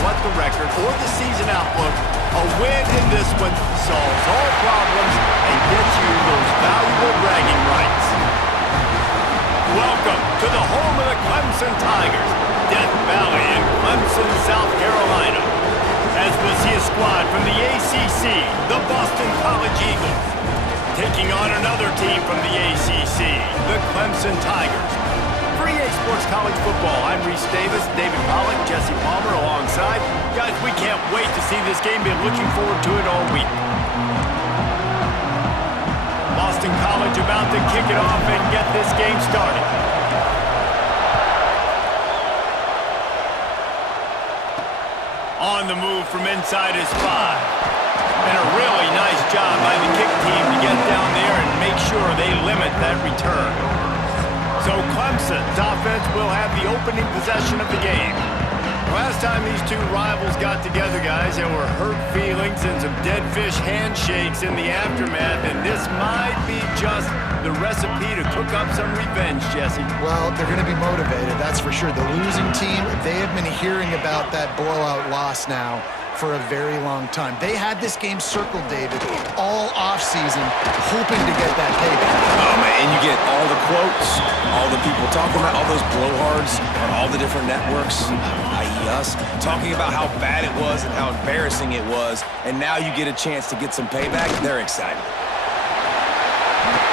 what the record or the season outlook, a win in this one solves all problems and gets you those valuable bragging rights. Welcome to the home of the Clemson Tigers, Death Valley in Clemson, South Carolina. As we'll see a squad from the ACC, the Boston College Eagles, taking on another team from the ACC, the Clemson Tigers. For EA Sports College Football, I'm Reese Davis, David Pollack, Jesse Palmer alongside. Guys, we can't wait to see this game. Been looking forward to it all week. Boston College about to kick it off and get this game started. On the move from inside his 5. And a really nice job by the kick team to get down there and make sure they limit that return. So Clemson's offense will have the opening possession of the game. Last time these two rivals got together, guys, there were hurt feelings and some dead fish handshakes in the aftermath, and this might be just the recipe to cook up some revenge, Jesse. Well, they're going to be motivated, that's for sure. The losing team, they have been hearing about that blowout loss now for a very long time. They had this game circled, David, all offseason, hoping to get that payback. Oh, man, and you get all the quotes, all the people talking about all those blowhards on all the different networks, i.e. us, talking about how bad it was and how embarrassing it was, and now you get a chance to get some payback. They're excited.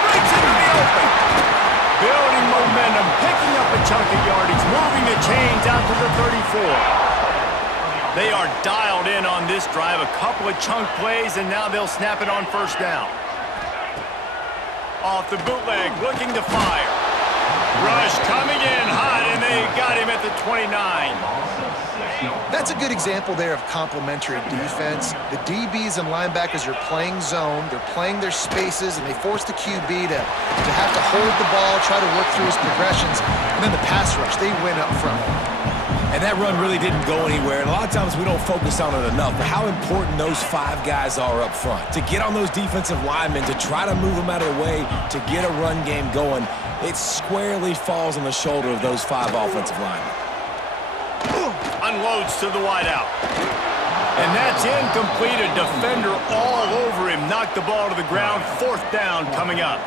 Breaks into the open. Building momentum, picking up a chunk of yardage, moving the chains out to the 34. They are dialed in on this drive, a couple of chunk plays, and now they'll snap it on first down. Off the bootleg, looking to fire. Rush coming in hot, and they got him at the 29. That's a good example there of complementary defense. The DBs and linebackers are playing zone, they're playing their spaces, and they force the QB to have to hold the ball, try to work through his progressions, and then the pass rush, they win up front. And that run really didn't go anywhere, and a lot of times we don't focus on it enough, but how important those 5 guys are up front. To get on those defensive linemen, to try to move them out of the way, to get a run game going, it squarely falls on the shoulder of those 5 offensive linemen. Unloads to the wideout. And that's incomplete. A defender all over him. Knocked the ball to the ground. 4th down coming up.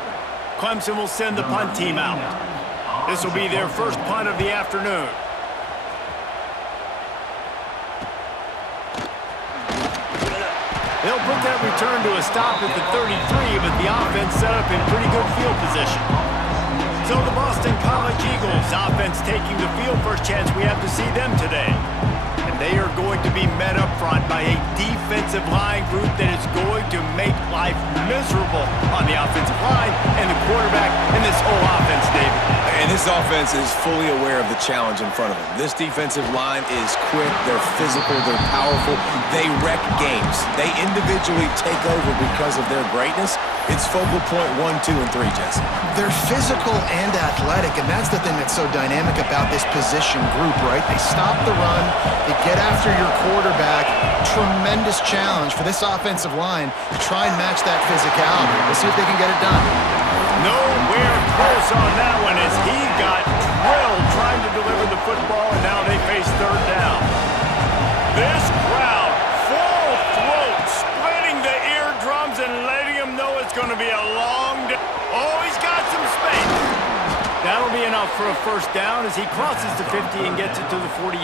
Clemson will send the punt team out. This will be their first punt of the afternoon. They'll put that return to a stop at the 33, but the offense set up in pretty good field position. So the Boston College Eagles offense taking the field. First chance we have to see them today. And they are going to be met up front by a defensive line group that is going to make life miserable on the offensive line and the quarterback in this whole offense, David. And this offense is fully aware of the challenge in front of them. This defensive line is quick, they're physical, they're powerful, they wreck games. They individually take over because of their greatness. It's focal point 1, 2, and 3, Jesse. They're physical and athletic, and that's the thing that's so dynamic about this position group, right? They stop the run, they get after your quarterback. Tremendous challenge for this offensive line to try and match that physicality. We'll see if they can get it done. Nowhere close on that one as he got drilled trying to deliver the football, and now they face 3rd down. This crowd, full throat, splitting the eardrums and letting him know it's going to be a long day. Oh, he's got some space. That'll be enough for a first down as he crosses the 50 and gets it to the 48.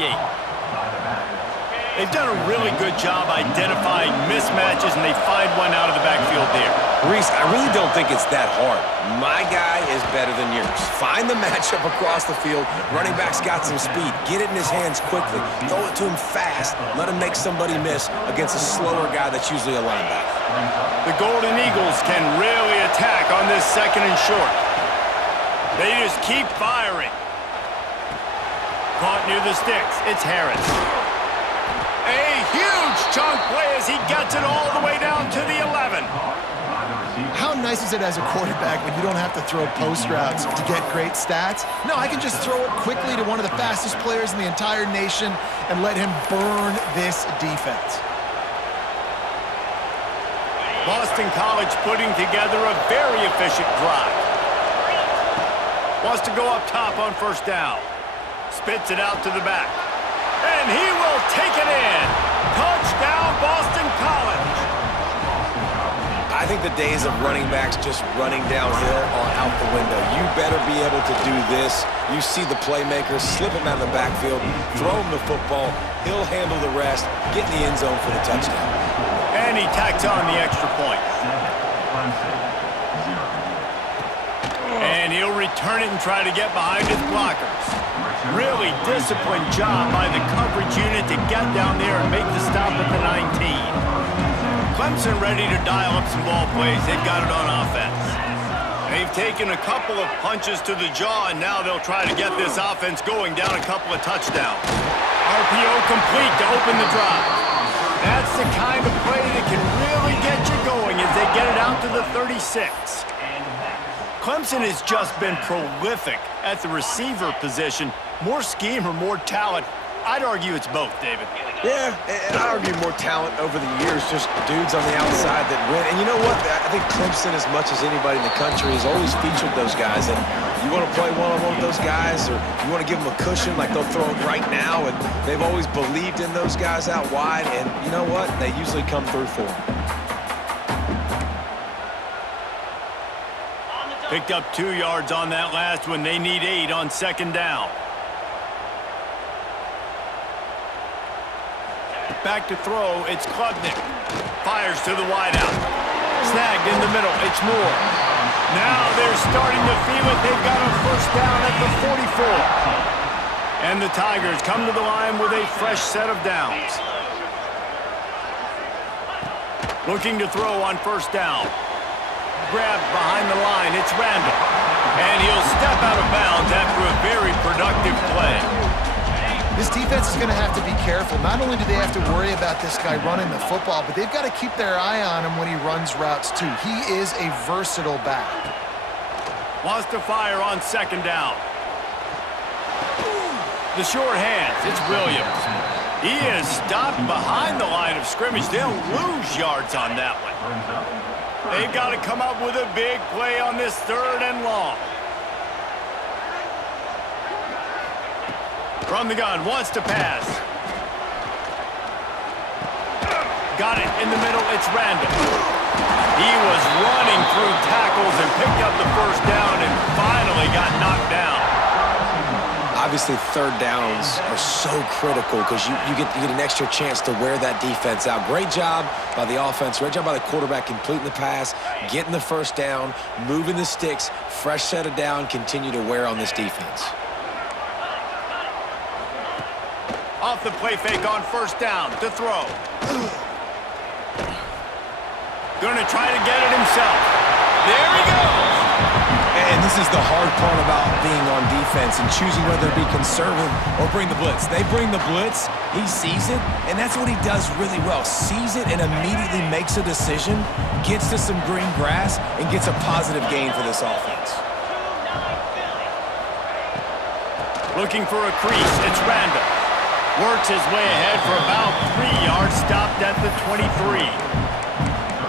They've done a really good job identifying mismatches, and they find one out of the backfield there. Reese, I really don't think it's that hard. My guy is better than yours. Find the matchup across the field. Running back's got some speed. Get it in his hands quickly. Throw it to him fast. Let him make somebody miss against a slower guy that's usually a linebacker. The Golden Eagles can really attack on this 2nd and short. They just keep firing. Caught near the sticks. It's Harris. A huge chunk play as he gets it all the way down to the 11. How nice is it as a quarterback when you don't have to throw post routes to get great stats? No, I can just throw it quickly to one of the fastest players in the entire nation and let him burn this defense. Boston College putting together a very efficient drive. Wants to go up top on first down. Spits it out to the back. And he will take it in. Touchdown, Boston College. I think the days of running backs just running downhill are out the window. You better be able to do this. You see the playmaker, slip him out of the backfield, throw him the football. He'll handle the rest, get in the end zone for the touchdown. And he tacks on the extra point. And he'll return it and try to get behind his blockers. Really disciplined job by the coverage unit to get down there and make the stop at the 19. Clemson ready to dial up some ball plays. They've got it on offense. They've taken a couple of punches to the jaw, and now they'll try to get this offense going down a couple of touchdowns. RPO complete to open the drive. That's the kind of play that can really get you going as they get it out to the 36. Clemson has just been prolific at the receiver position. More scheme or more talent? I'd argue it's both, David. Yeah, and I argue more talent over the years, just dudes on the outside that win. And you know what? I think Clemson, as much as anybody in the country, has always featured those guys. And you want to play one-on-one with those guys, or you want to give them a cushion like they'll throw it right now. And they've always believed in those guys out wide. And you know what? They usually come through for them. Picked up 2 yards on that last one. They need 8 on second down. Back to throw, it's Klubnik. Fires to the wideout. Snagged in the middle, it's Moore. Now they're starting to feel it. They've got a first down at the 44. And the Tigers come to the line with a fresh set of downs. Looking to throw on first down. Grabbed behind the line, it's Randall. And he'll step out of bounds after a very productive play. This defense is going to have to be careful. Not only do they have to worry about this guy running the football, but they've got to keep their eye on him when he runs routes too. He is a versatile back. Wants to fire on second down. The short hands, it's Williams. He is stopped behind the line of scrimmage. They'll lose yards on that one. They've got to come up with a big play on this 3rd and long. From the gun, wants to pass. Got it in the middle, it's Randall. He was running through tackles and picked up the first down and finally got knocked down. Obviously, 3rd downs are so critical because you get an extra chance to wear that defense out. Great job by the offense. Great job by the quarterback completing the pass, getting the first down, moving the sticks, fresh set of down, continue to wear on this defense. Off the play fake on first down to throw. Gonna try to get it himself. There he goes. And this is the hard part about being on defense and choosing whether to be conservative or bring the blitz. They bring the blitz, he sees it, and that's what he does really well. Sees it and immediately makes a decision, gets to some green grass, and gets a positive gain for this offense. Looking for a crease, it's Randall. Works his way ahead for about 3 yards, stopped at the 23.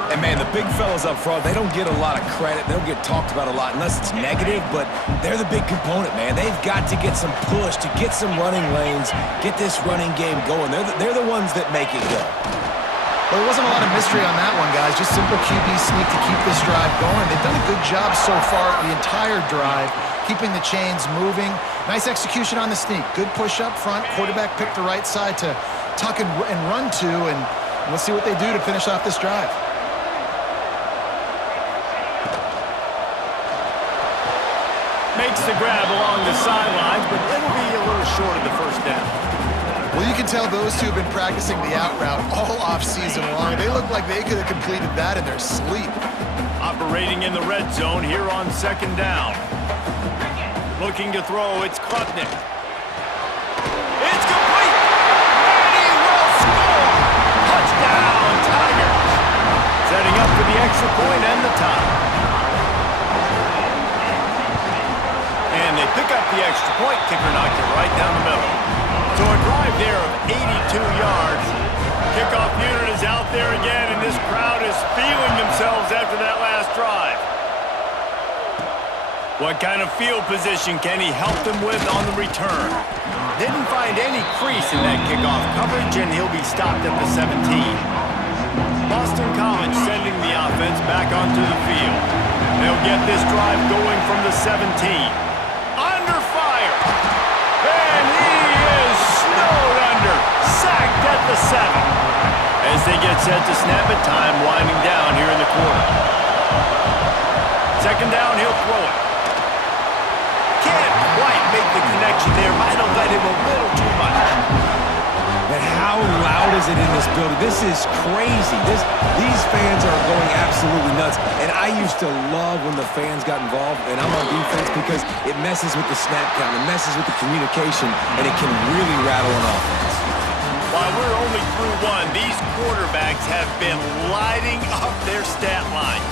And, man, the big fellas up front, they don't get a lot of credit. They don't get talked about a lot unless it's negative, but they're the big component, man. They've got to get some push, to get some running lanes, get this running game going. They're the ones that make it go. Well, there wasn't a lot of mystery on that one, guys. Just simple QB sneak to keep this drive going. They've done a good job so far the entire drive, keeping the chains moving. Nice execution on the sneak. Good push up front. Quarterback picked the right side to tuck and run to, and let's see what they do to finish off this drive. Makes the grab along the sidelines, but it'll be a little short of the first down. Well, you can tell those two have been practicing the out route all off-season long. They look like they could have completed that in their sleep. Operating in the red zone here on second down. Looking to throw, it's Klubnik. It's complete! And he will score! Touchdown, Tigers! Setting up for the extra point and the tie. And they pick up the extra point. Kicker knocked it right down the middle. So a drive there of 82 yards. Kickoff unit is out there again, and this crowd is feeling themselves after that last drive. What kind of field position can he help them with on the return? Didn't find any crease in that kickoff coverage, and he'll be stopped at the 17. Boston College sending the offense back onto the field. They'll get this drive going from the 17. Under fire. And he is snowed under. Sacked at the 7. As they get set to snap it, time winding down here in the quarter. Second down, he'll throw it. Can't quite make the connection there. Might have let him a little too much. And how loud is it in this building? This is crazy. These fans are going absolutely nuts. And I used to love when the fans got involved, and I'm on defense because it messes with the snap count, it messes with the communication, and it can really rattle an offense. While we're only through one, these quarterbacks have been lighting up their stat lines.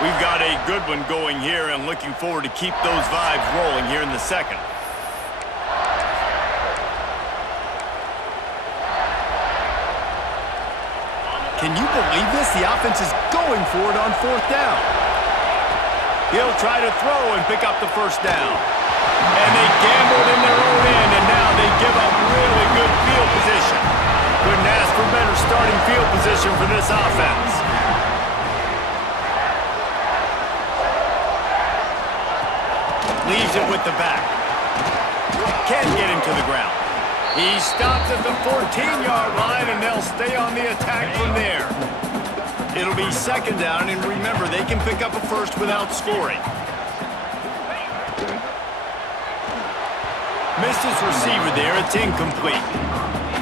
We've got a good one going here and looking forward to keep those vibes rolling here in the second. Can you believe this? The offense is going for it on fourth down. He'll try to throw and pick up the first down. And they gambled in their own end, and now they give up really good field position. Couldn't ask for better starting field position for this offense. Leaves it with the back. Can't get him to the ground. He stopped at the 14-yard line, and they'll stay on the attack from there. It'll be second down, and remember, they can pick up a first without scoring. Missed his receiver there. It's incomplete.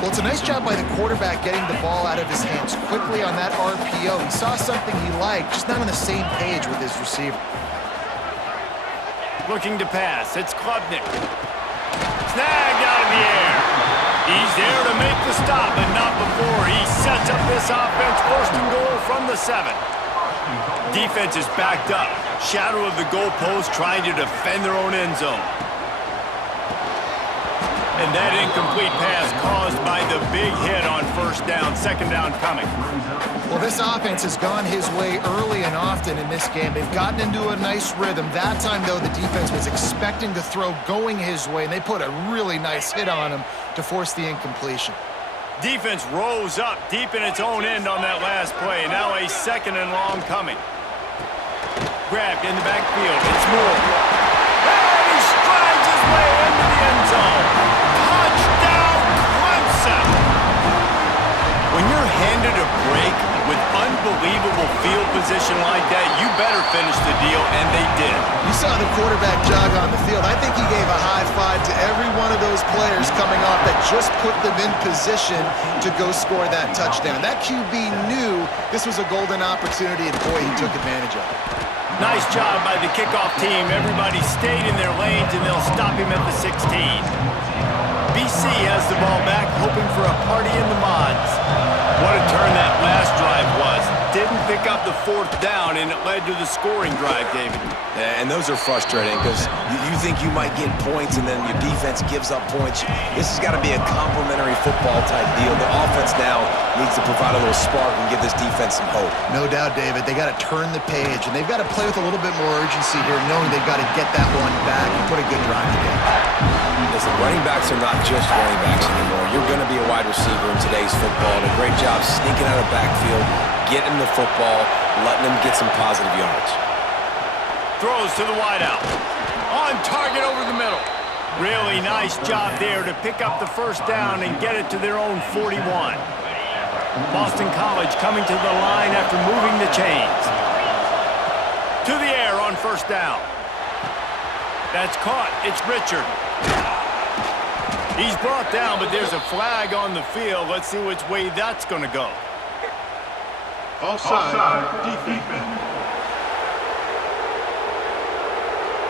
Well, it's a nice job by the quarterback getting the ball out of his hands quickly on that RPO. He saw something he liked, just not on the same page with his receiver. Looking to pass. It's Klubnik. Snagged out of the air. He's there to make the stop, but not before. He sets up this offense first and goal from the 7. Defense is backed up. Shadow of the goalpost trying to defend their own end zone. And that incomplete pass caused by the big hit on first down. Second down coming. Well, this offense has gone his way early and often in this game. They've gotten into a nice rhythm. That time, though, the defense was expecting to throw going his way, and they put a really nice hit on him to force the incompletion. Defense rose up deep in its own end on that last play. Now a second and long coming. Grabbed in the backfield. It's Moore. And he strides his way into the end zone. Touchdown, Clemson! When you're handed a break with unbelievable field position like that, you better finish the deal, and they did. You saw the quarterback jog on the field. I think he gave a high five to every one of those players coming off that just put them in position to go score that touchdown. That QB knew this was a golden opportunity, and boy, he took advantage of it. Nice job by the kickoff team. Everybody stayed in their lanes, and they'll stop him at the 16. BC has the ball back, hoping for a party in the mods. What a turn that last drive was. Didn't pick up the fourth down, and it led to the scoring drive, David. And those are frustrating because you think you might get points and then your defense gives up points. This has got to be a complementary football type deal. The offense now needs to provide a little spark and give this defense some hope. No doubt, David. They got to turn the page, and they've got to play with a little bit more urgency here, knowing they've got to get that one back and put a good drive together. Listen, running backs are not just running backs anymore. You're going to be a wide receiver in today's football. And a great job sneaking out of the backfield, getting the football, letting them get some positive yards. Throws to the wideout. On target over the middle. Really nice job there to pick up the first down and get it to their own 41. Boston College coming to the line after moving the chains. To the air on first down. That's caught. It's Richard. He's brought down, but there's a flag on the field. Let's see which way that's going to go. Offside, defense.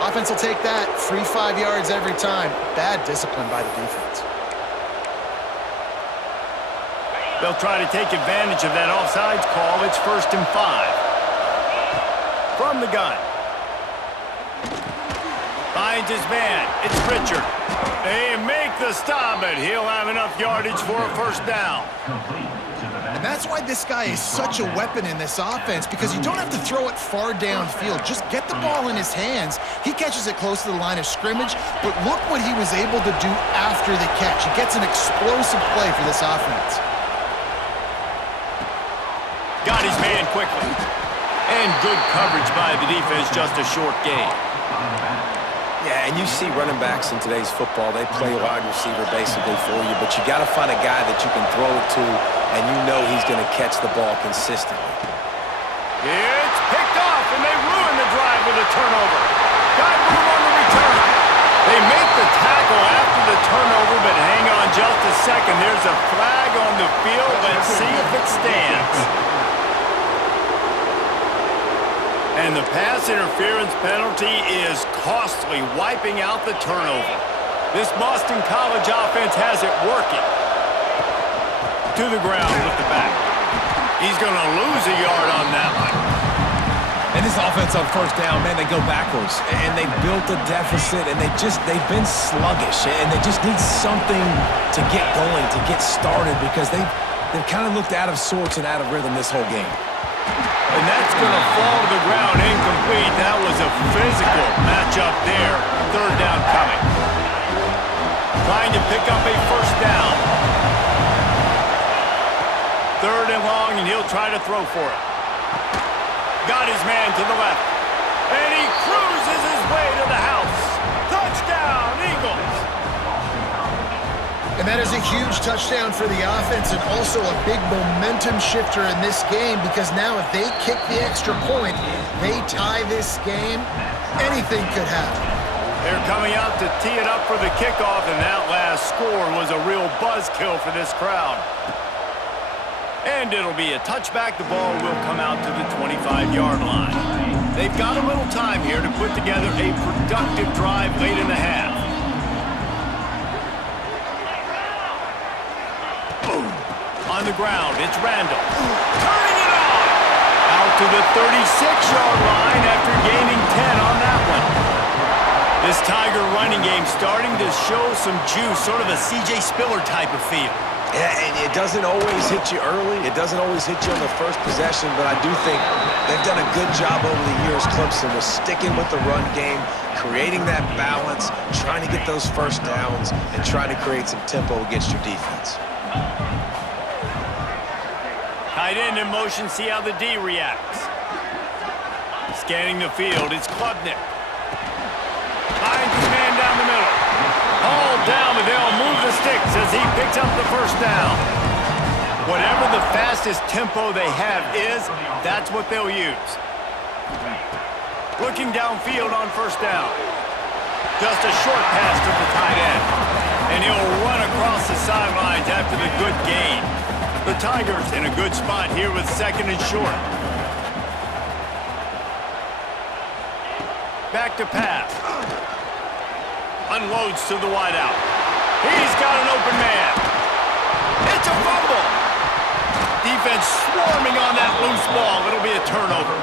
Offense will take that. Free 5 yards every time. Bad discipline by the defense. They'll try to take advantage of that offsides call. It's 1st and 5. From the gun. 5 Finds his man. It's Richard. They make the stop, but he'll have enough yardage for a first down. And that's why this guy is such a weapon in this offense, because you don't have to throw it far downfield. Just get the ball in his hands. He catches it close to the line of scrimmage, but look what he was able to do after the catch. He gets an explosive play for this offense. Got his man quickly. And good coverage by the defense, just a short gain. Yeah, and you see running backs in today's football, they play wide receiver basically for you, but you got to find a guy that you can throw it to, and you know he's going to catch the ball consistently. It's picked off, and they ruin the drive with a turnover. Got room on the return. They make the tackle after the turnover, but hang on just a second. There's a flag on the field. Let's see if it stands. And the pass interference penalty is costly, wiping out the turnover. This Boston College offense has it working. To the ground with the back. He's going to lose a yard on that one. And this offense on first down, man, they go backwards. And they built a deficit, and they've been sluggish. And they just need something to get going, to get started, because they've kind of looked out of sorts and out of rhythm this whole game. And that's going to fall to the ground incomplete. That was a physical matchup there. Third down coming. Trying to pick up a first down. Third and long, and he'll try to throw for it. Got his man to the left. And he cruises his way to the house. Touchdown, Eagles! And that is a huge touchdown for the offense, and also a big momentum shifter in this game, because now if they kick the extra point, they tie this game, anything could happen. They're coming out to tee it up for the kickoff, and that last score was a real buzzkill for this crowd. And it'll be a touchback. The ball will come out to the 25-yard line. They've got a little time here to put together a productive drive late in the half. On the ground, it's Randall. Turning it on! Out to the 36-yard line after gaining 10 on that one. This Tiger running game starting to show some juice, sort of a C.J. Spiller type of feel. Yeah, and it doesn't always hit you early. It doesn't always hit you on the first possession, but I do think they've done a good job over the years, Clemson, with sticking with the run game, creating that balance, trying to get those first downs, and trying to create some tempo against your defense. Tight end in motion, see how the D reacts. Scanning the field, it's Klubnik. Finds his man down the middle. All down, but they'll move the sticks as he picks up the first down. Whatever the fastest tempo they have is, that's what they'll use. Looking downfield on first down. Just a short pass to the tight end. And he'll run across the sidelines after the good gain. The Tigers in a good spot here with second and short. Back to pass. Unloads to the wideout. He's got an open man. It's a fumble. Defense swarming on that loose ball. It'll be a turnover.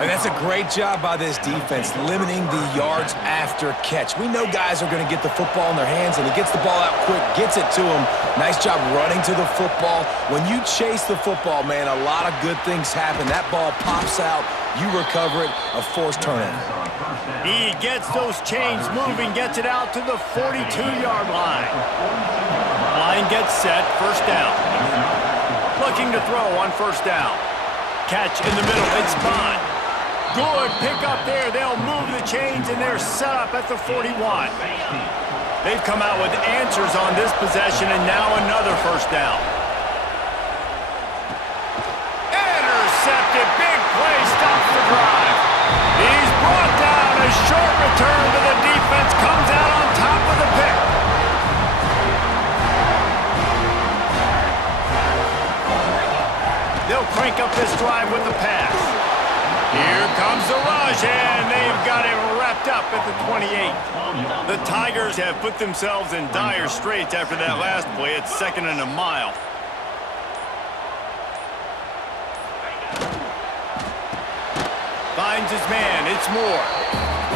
And that's a great job by this defense, limiting the yards after catch. We know guys are going to get the football in their hands, and he gets the ball out quick, gets it to him. Nice job running to the football. When you chase the football, man, a lot of good things happen. That ball pops out, you recover it, a forced turnover. He gets those chains moving, gets it out to the 42-yard line. Line gets set, first down. Looking to throw on first down. Catch in the middle, it's Bond. Good pick up there. They'll move the chains, and they're set up at the 41. They've come out with answers on this possession, and now another first down. Intercepted. Big play. Stops the drive. He's brought down. A short return to the defense. Comes out on top of the pick. They'll crank up this drive with the pass. Here comes the rush, and they've got it wrapped up at the 28. The Tigers have put themselves in dire straits after that last play. It's second and a mile. finds his man. It's Moore.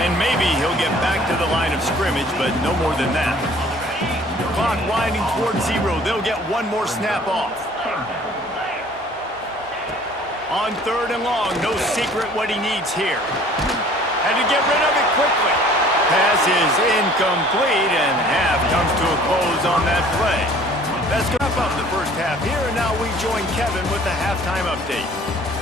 And maybe he'll get back to the line of scrimmage, but no more than that. Clock winding towards 0. They'll get one more snap off. On 3rd and long, no secret what he needs here. And to get rid of it quickly. Pass is incomplete, and half comes to a close on that play. That's going to wrap up the first half here, and now we join Kevin with the halftime update.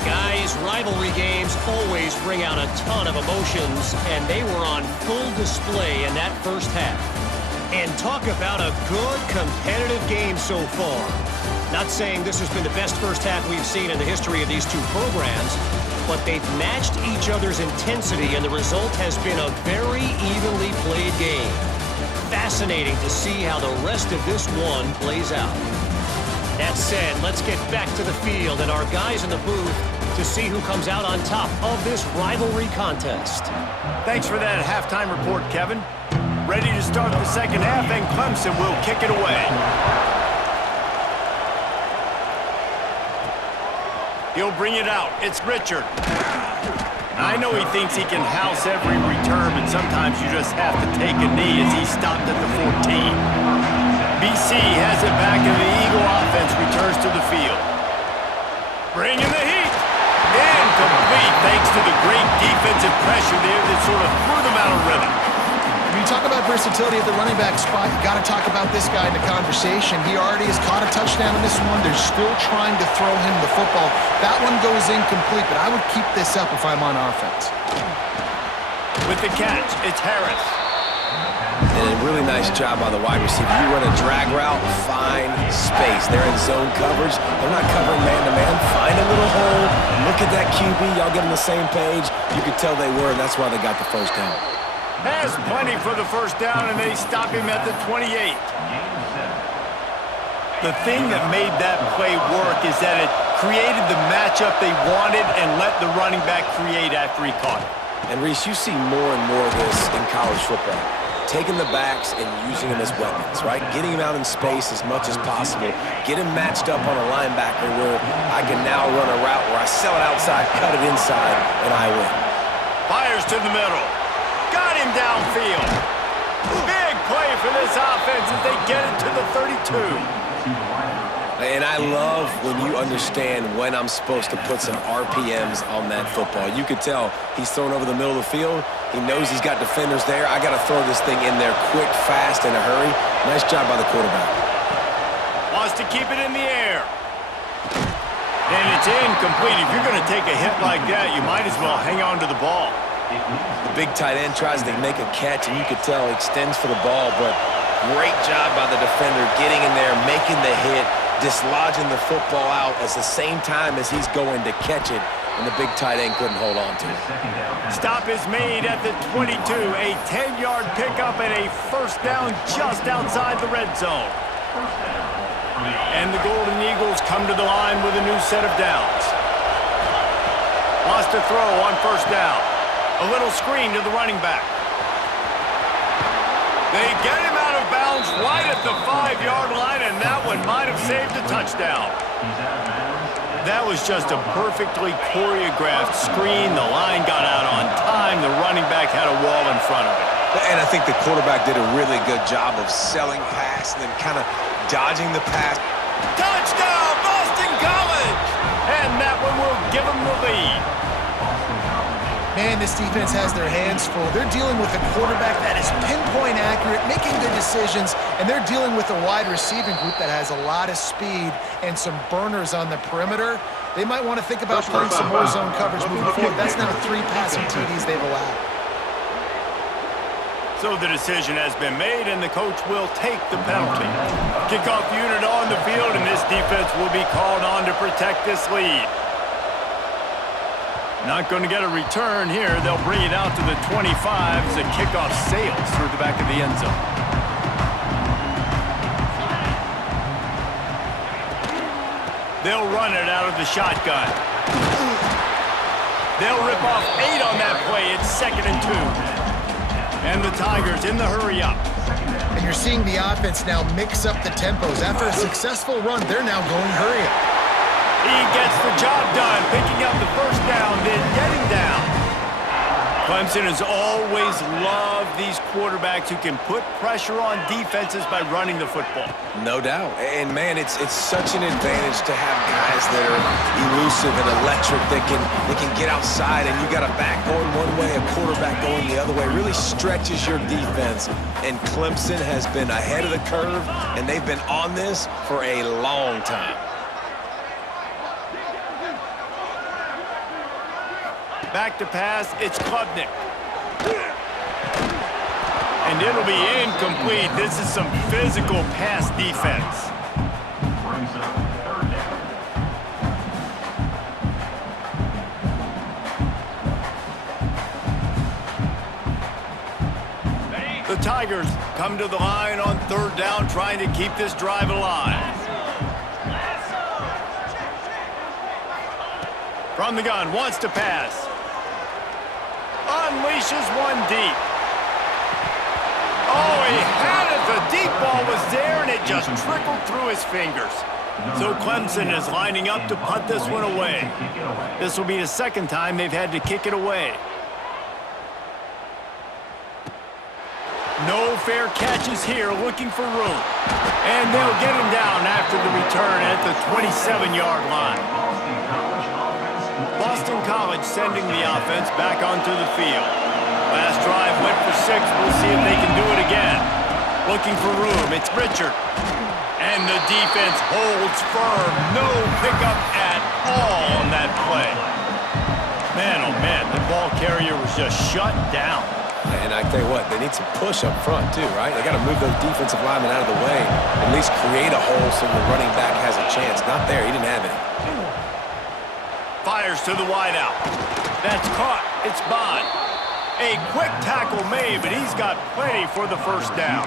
Guys, rivalry games always bring out a ton of emotions, and they were on full display in that first half. And talk about a good competitive game so far. Not saying this has been the best first half we've seen in the history of these two programs, but they've matched each other's intensity, and the result has been a very evenly played game. Fascinating to see how the rest of this one plays out. That said, let's get back to the field and our guys in the booth to see who comes out on top of this rivalry contest. Thanks for that halftime report, Kevin. Ready to start the second half, and Clemson will kick it away. He'll bring it out. It's Richard. I know he thinks he can house every return, but sometimes you just have to take a knee as he stopped at the 14. BC has it back, and the Eagle offense returns to the field. Bringing the heat. Incomplete, thanks to the great defensive pressure there that sort of threw them out of rhythm. When you talk about versatility at the running back spot, you got to talk about this guy in the conversation. He already has caught a touchdown in this one. They're still trying to throw him the football. That one goes incomplete, but I would keep this up if I'm on offense. With the catch, it's Harris. And a really nice job by the wide receiver. You run a drag route, find space. They're in zone coverage. They're not covering man-to-man. Find a little hole. Look at that QB. Y'all get on the same page. You could tell they were, and that's why they got the first down. Has plenty for the first down, and they stop him at the 28. The thing that made that play work is that it created the matchup they wanted and let the running back create after he caught it. And Reese, you see more and more of this in college football. Taking the backs and using them as weapons, right? Getting him out in space as much as possible. Get him matched up on a linebacker where I can now run a route where I sell it outside, cut it inside, and I win. Fires to the middle. Got him downfield. Big play for this offense as they get it to the 32. And I love when you understand when I'm supposed to put some RPMs on that football. You could tell he's throwing over the middle of the field. He knows he's got defenders there. I got to throw this thing in there quick, fast, in a hurry. Nice job by the quarterback. Wants to keep it in the air. And it's incomplete. If you're going to take a hit like that, you might as well hang on to the ball. The big tight end tries to make a catch, and you could tell he extends for the ball, but great job by the defender getting in there, making the hit, dislodging the football out at the same time as he's going to catch it, and the big tight end couldn't hold on to it. Stop is made at the 22, a 10-yard pickup and a first down just outside the red zone. And the Golden Eagles come to the line with a new set of downs. Wants to throw on first down. A little screen to the running back. They get him out of bounds right at the 5-yard line, and that one might have saved a touchdown. That was just a perfectly choreographed screen. The line got out on time. The running back had a wall in front of it. And I think the quarterback did a really good job of selling pass and then kind of dodging the pass. Touchdown, Boston College! And that one will give them the lead. Man, this defense has their hands full. They're dealing with a quarterback that is pinpoint accurate, making good decisions, and they're dealing with a wide receiving group that has a lot of speed and some burners on the perimeter. They might want to think about playing some more zone coverage moving forward. That's now 3 passing TDs they've allowed. So the decision has been made, and the coach will take the penalty. Kickoff unit on the field, and this defense will be called on to protect this lead. Not going to get a return here. They'll bring it out to the 25 as the kickoff sails through the back of the end zone. They'll run it out of the shotgun. They'll rip off 8 on that play. It's 2nd and 2. And the Tigers in the hurry up. And you're seeing the offense now mix up the tempos. After a successful run, they're now going hurry up. He gets the job done, picking up the first down, then getting down. Clemson has always loved these quarterbacks who can put pressure on defenses by running the football. No doubt. And, man, it's such an advantage to have guys that are elusive and electric that can get outside, and you got a back going one way, a quarterback going the other way. It really stretches your defense. And Clemson has been ahead of the curve, and they've been on this for a long time. Back to pass, it's Klubnik. And it'll be incomplete. This is some physical pass defense. The Tigers come to the line on third down, trying to keep this drive alive. From the gun, wants to pass. Unleashes one deep. Oh, he had it. The deep ball was there, and it just trickled through his fingers. So Clemson is lining up to punt this one away. This will be the second time they've had to kick it away. No fair catches here, looking for room. And they'll get him down after the return at the 27-yard line. Boston College sending the offense back onto the field. Last drive went for 6. We'll see if they can do it again. Looking for room. It's Richard. And the defense holds firm. No pickup at all on that play. Man, oh man, the ball carrier was just shut down. And I tell you what, they need some push up front too, right? They got to move those defensive linemen out of the way, at least create a hole so the running back has a chance. Not there. He didn't have any. Fires to the wideout. That's caught. It's Bond. A quick tackle made, but he's got plenty for the first down.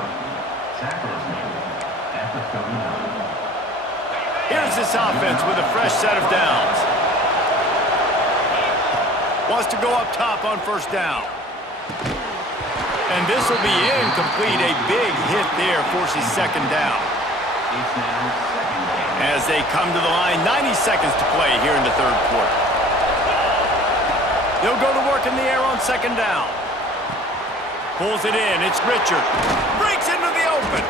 Here's this offense with a fresh set of downs. Wants to go up top on first down. And this will be incomplete. A big hit there forces second down. As they come to the line, 90 seconds to play here in the third quarter. They'll go to work in the air on second down. Pulls it in. It's Richard. Breaks into the open.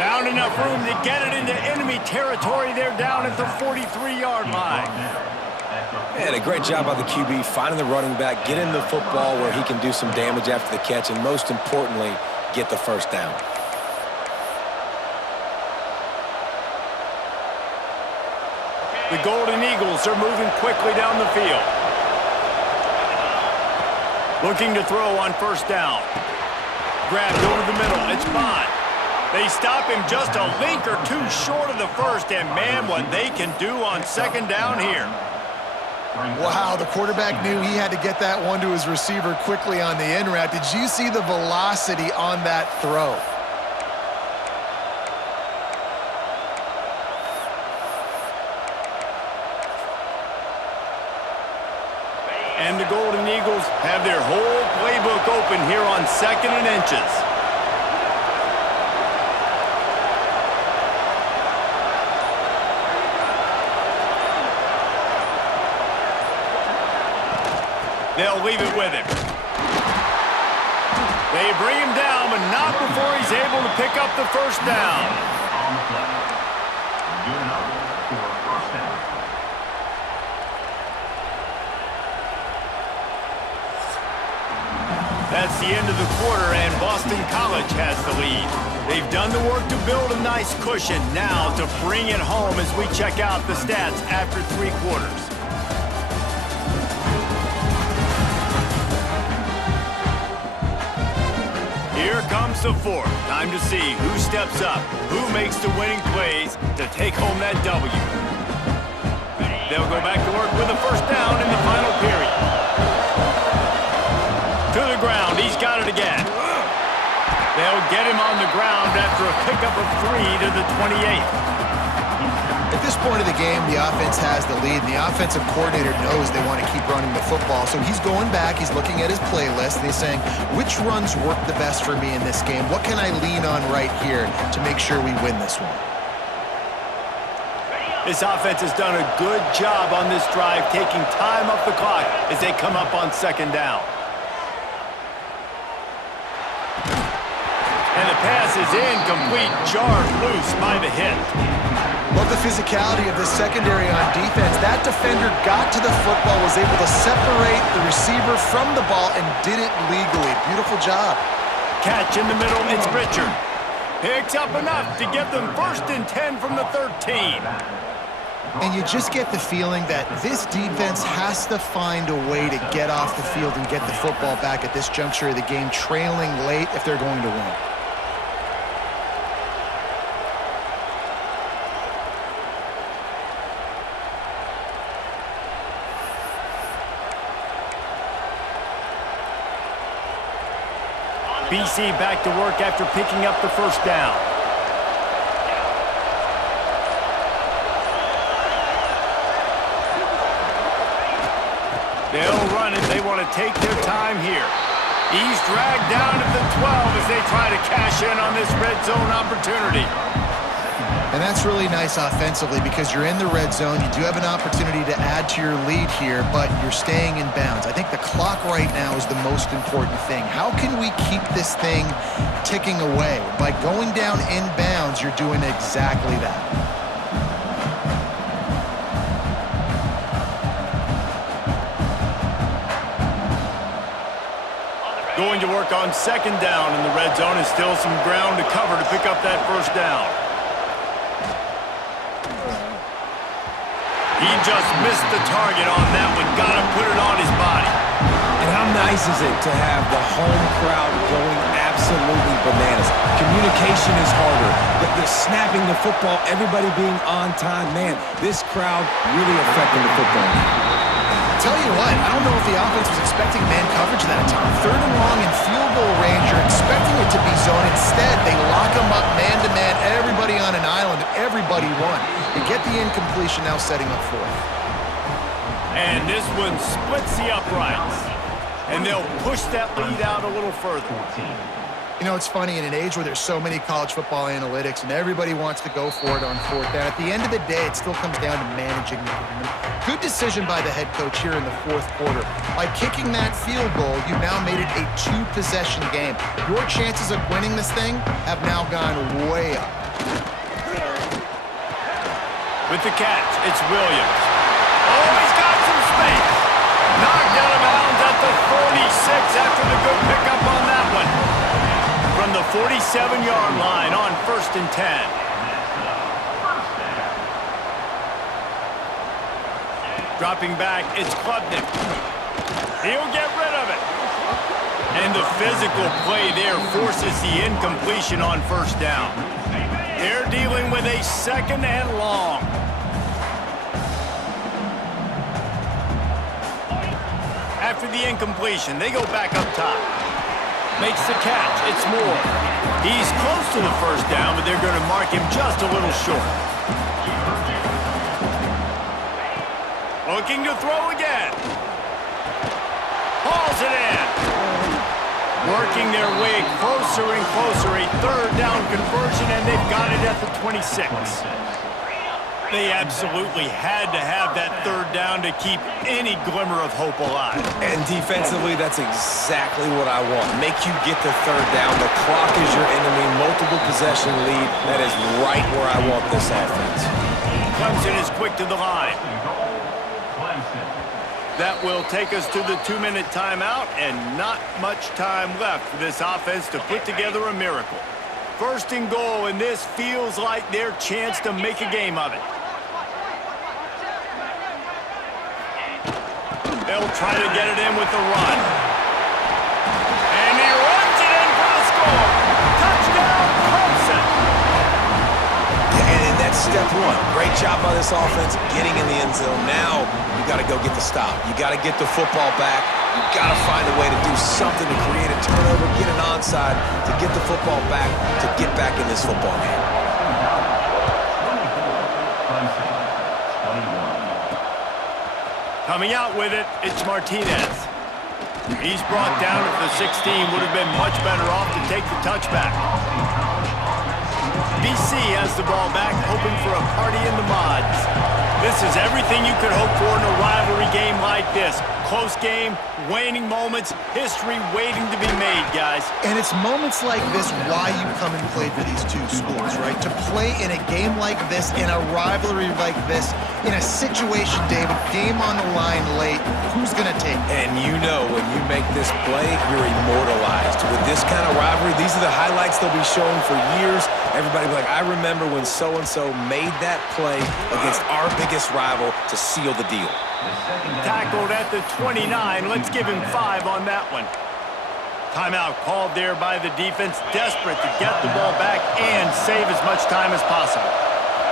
Found enough room to get it into enemy territory. They're down at the 43-yard line. And a great job by the QB finding the running back, getting the football where he can do some damage after the catch, and most importantly, get the first down. The Golden Eagles are moving quickly down the field. Looking to throw on first down. Grabbed over the middle. It's Bond. They stop him just a link or two short of the first, and man, what they can do on second down here. Wow, the quarterback knew he had to get that one to his receiver quickly on the in route. Did you see the velocity on that throw? And the Golden Eagles have their whole playbook open here on 2nd and inches. They'll leave it with him. They bring him down, but not before he's able to pick up the first down. That's the end of the quarter, and Boston College has the lead. They've done the work to build a nice cushion. Now to bring it home as we check out the stats after 3 quarters. Here comes the fourth. Time to see who steps up, who makes the winning plays to take home that W. They'll go back to work with a first down in the final period. To the ground, he's got it again. They'll get him on the ground after a pickup of 3 to the 28. At this point of the game, the offense has the lead, and the offensive coordinator knows they want to keep running the football. So he's going back, he's looking at his playlist, and he's saying, which runs work the best for me in this game? What can I lean on right here to make sure we win this one? This offense has done a good job on this drive, taking time off the clock as they come up on second down. pass is incomplete, jarred loose by the hit. Love the physicality of this secondary on defense. That defender got to the football, was able to separate the receiver from the ball, and did it legally. Beautiful job. Catch in the middle, it's Richard. Picks up enough to give them 1st and 10 from the 13. And you just get the feeling that this defense has to find a way to get off the field and get the football back at this juncture of the game, trailing late if they're going to win. BC back to work after picking up the 1st down. They'll run it. They want to take their time here. He's dragged down to the 12 as they try to cash in on this red zone opportunity. And that's really nice offensively because you're in the red zone. You do have an opportunity to add to your lead here, but you're staying in bounds. I think the clock right now is the most important thing. How can we keep this thing ticking away? By going down in bounds, you're doing exactly that. Going to work on 2nd down in the red zone, and still some ground to cover to pick up that 1st down. He just missed the target on that one. Got to put it on his body. And how nice is it to have the home crowd going absolutely bananas? Communication is harder. The snapping the football, everybody being on time. Man, this crowd really affecting the football. Tell you what, I don't know if the offense was expecting man coverage that time. 3rd and long in field goal range, you're expecting it to be zone. Instead, they lock them up man-to-man, everybody on an island, everybody won. They get the incompletion, now setting up 4th. And this one splits the uprights. And they'll push that lead out a little further. You know, it's funny, in an age where there's so many college football analytics and everybody wants to go for it on 4th down, at the end of the day, it still comes down to managing the game. Good decision by the head coach here in the 4th quarter. By kicking that field goal, you've now made it a 2-possession game. Your chances of winning this thing have now gone way up. With the catch, it's Williams. Oh, he's got some space. Knocked out of bounds at the 46 after the good pickup on that one. From the 47-yard line on 1st and 10. Dropping back, it's Klubnik. He'll get rid of it. And the physical play there forces the incompletion on 1st down. They're dealing with a 2nd and long. After the incompletion, they go back up top. Makes the catch, it's Moore. He's close to the 1st down, but they're going to mark him just a little short. Looking to throw again. Hauls it in. Working their way closer and closer. A 3rd down conversion, and they've got it at the 26. They absolutely had to have that 3rd down to keep any glimmer of hope alive. And defensively, that's exactly what I want. Make you get the 3rd down. The clock is your enemy. Multiple possession lead. That is right where I want this offense. Clemson is quick to the line. That will take us to the 2-minute timeout, and not much time left for this offense to put together a miracle. 1st and goal, and this feels like their chance to make a game of it. They'll try to get it in with the run. And he runs it in for the score. Touchdown, Clemson. And that's step 1. Great job by this offense getting in the end zone. Now you got to go get the stop. You got to get the football back. You got to find a way to do something to create a turnover, get an onside, to get the football back, to get back in this football game. Coming out with it, it's Martinez. He's brought down at the 16. Would have been much better off to take the touchback. BC has the ball back, hoping for a party in the mods. This is everything you could hope for in a rivalry game like this. close game, waning moments, history waiting to be made, guys. And it's moments like this why you come and play for these two schools, right? To play in a game like this, in a rivalry like this, in a situation, David, game on the line late, who's going to take it? And you know when you make this play, you're immortalized. With this kind of rivalry, these are the highlights they'll be showing for years. Everybody will be like, I remember when so-and-so made that play against our biggest rival to seal the deal. Tackled at the 29. Let's give him 5 on that one. Timeout called there by the defense, desperate to get the ball back and save as much time as possible.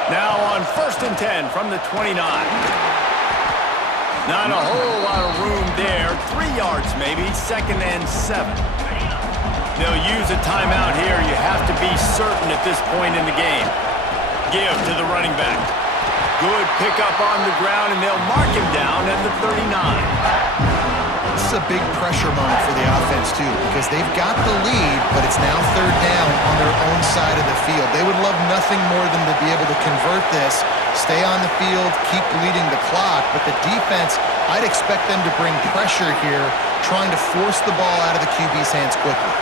Now on 1st and 10 from the 29. Not a whole lot of room there. 3 yards maybe, 2nd and 7. They'll use a timeout here. You have to be certain at this point in the game. Give to the running back. Good pickup on the ground, and they'll mark him down at the 39. This is a big pressure moment for the offense, too, because they've got the lead, but it's now 3rd down on their own side of the field. They would love nothing more than to be able to convert this, stay on the field, keep leading the clock, but the defense, I'd expect them to bring pressure here, trying to force the ball out of the QB's hands quickly.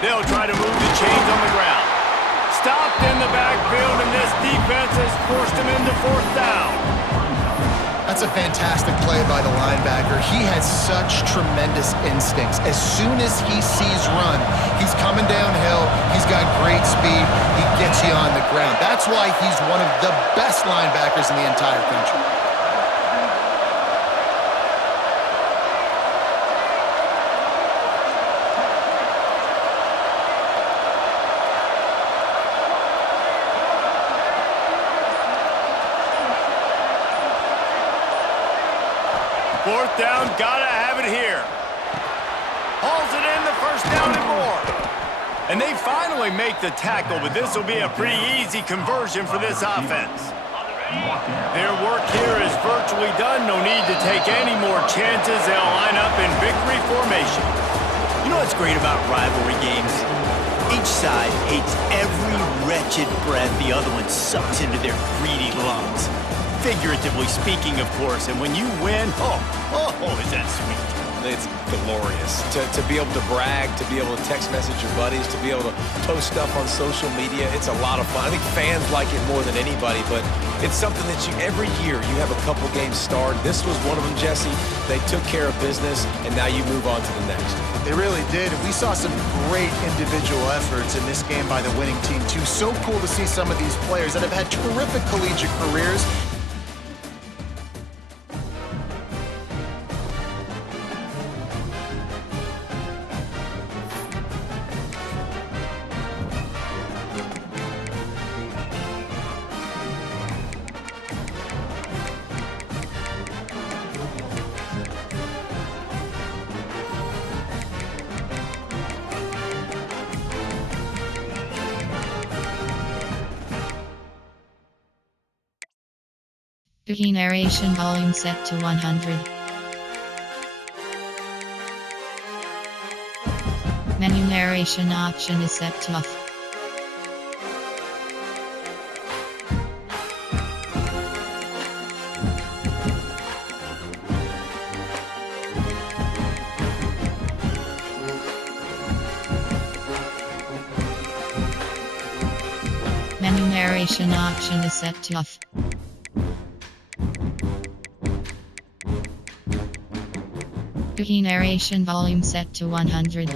They'll try to move the chains on the ground. Stopped in the backfield, and this defense has forced him into 4th down. That's a fantastic play by the linebacker. He has such tremendous instincts. As soon as he sees run, he's coming downhill. He's got great speed. He gets you on the ground. That's why he's one of the best linebackers in the entire country. Fourth down, gotta have it here. Hauls it in, the 1st down and more. And they finally make the tackle, but this will be a pretty easy conversion for this offense. Their work here is virtually done. No need to take any more chances. They'll line up in victory formation. You know what's great about rivalry games? Each side hates every wretched breath the other one sucks into their greedy lungs. Figuratively speaking, of course, and when you win, is that sweet. It's glorious to be able to brag, to be able to text message your buddies, to be able to post stuff on social media. It's a lot of fun. I think fans like it more than anybody, but it's something that every year you have a couple games start. This was one of them, Jesse. They took care of business, and now you move on to the next. They really did. We saw some great individual efforts in this game by the winning team, too. So cool to see some of these players that have had terrific collegiate careers. Key narration volume set to 100. Menu narration option is set to off. Menu narration option is set to off. Key narration volume set to 100.